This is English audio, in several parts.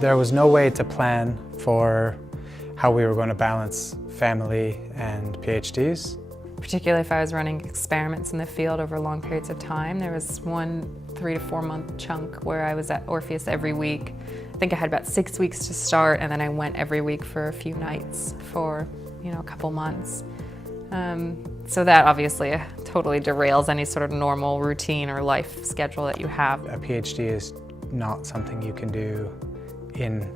There was no way to plan for how we were going to balance family and PhDs. Particularly if I was running experiments in the field over long periods of time. There was one 3 to 4 month chunk where I was at Orpheus every week. I think I had about 6 weeks to start, and then I went every week for a few nights for, a couple months. So that obviously totally derails any sort of normal routine or life schedule that you have. A PhD is not something you can do in,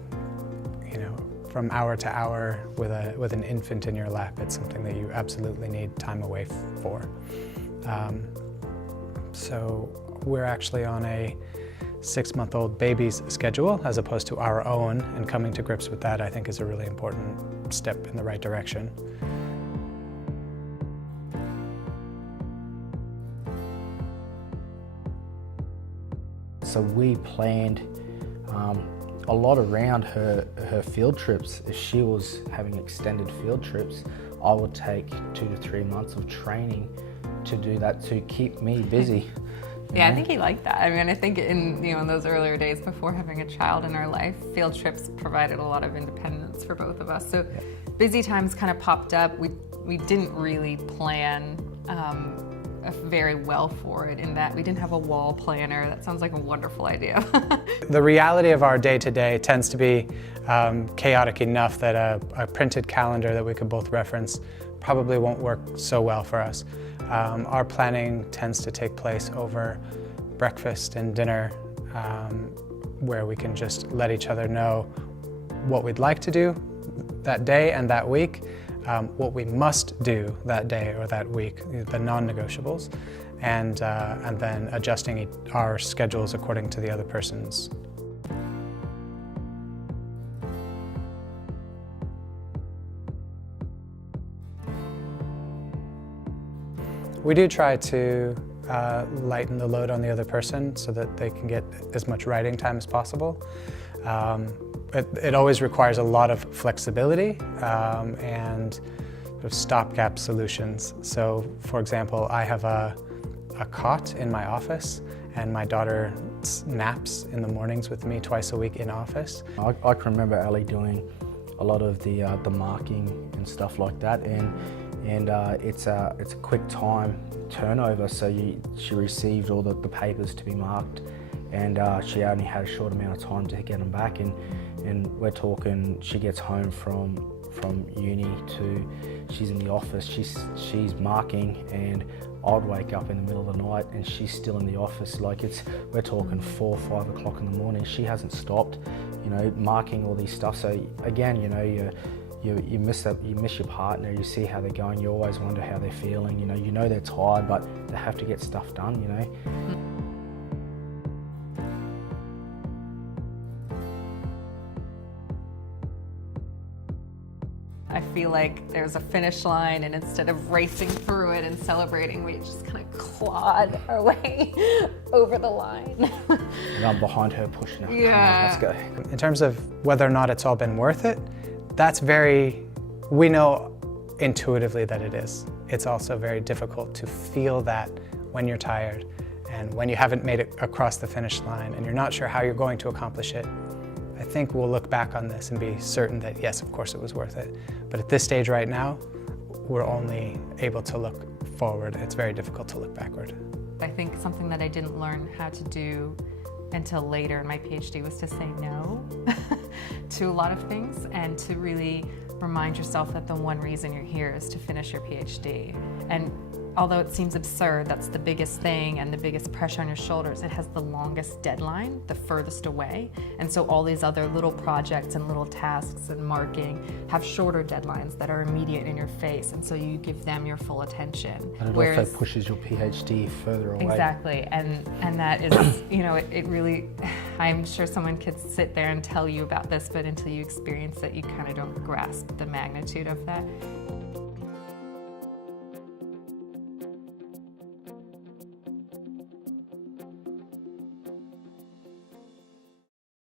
from hour to hour with an infant in your lap. It's something that you absolutely need time away for. So we're actually on a 6-month-old baby's schedule as opposed to our own, and coming to grips with that I think is a really important step in the right direction. So we planned a lot around her field trips. If she was having extended field trips, I would take 2 to 3 months of training to do that, to keep me busy. Yeah, I think he liked that. I mean, I think in those earlier days before having a child in our life, field trips provided a lot of independence for both of us. So busy times kind of popped up. We didn't really plan very well for it, in that we didn't have a wall planner. That sounds like a wonderful idea. The reality of our day-to-day tends to be chaotic enough that a printed calendar that we could both reference probably won't work so well for us. Our planning tends to take place over breakfast and dinner, where we can just let each other know what we'd like to do that day and that week, what we must do that day or that week, the non-negotiables, and then adjusting our schedules according to the other person's. We do try to lighten the load on the other person so that they can get as much writing time as possible. It always requires a lot of flexibility and sort of stopgap solutions. So, for example, I have a cot in my office, and my daughter naps in the mornings with me twice a week in office. I can remember Ali doing a lot of the marking and stuff like that, and it's a quick time turnover. So she received all the papers to be marked, and she only had a short amount of time to get them back. And we're talking, she gets home from uni to she's in the office. She's marking, and I'd wake up in the middle of the night and she's still in the office. We're talking 4 or 5 o'clock in the morning. She hasn't stopped, marking all these stuff. So again, you miss your partner. You see how they're going. You always wonder how they're feeling. You know they're tired, but they have to get stuff done. I feel like there's a finish line, and instead of racing through it and celebrating, we just kind of clawed our way over the line. And I'm behind her pushing her. Yeah. Come on, let's go. In terms of whether or not it's all been worth it, we know intuitively that it is. It's also very difficult to feel that when you're tired and when you haven't made it across the finish line and you're not sure how you're going to accomplish it. I think we'll look back on this and be certain that yes, of course it was worth it. But at this stage right now, we're only able to look forward. It's very difficult to look backward. I think something that I didn't learn how to do until later in my PhD was to say no to a lot of things, and to really remind yourself that the one reason you're here is to finish your PhD. And although it seems absurd, that's the biggest thing and the biggest pressure on your shoulders. It has the longest deadline, the furthest away. And so all these other little projects and little tasks and marking have shorter deadlines that are immediate in your face. And so you give them your full attention. And it also pushes your PhD further away. Exactly. And that is, it really, I'm sure someone could sit there and tell you about this, but until you experience it, you kind of don't grasp the magnitude of that.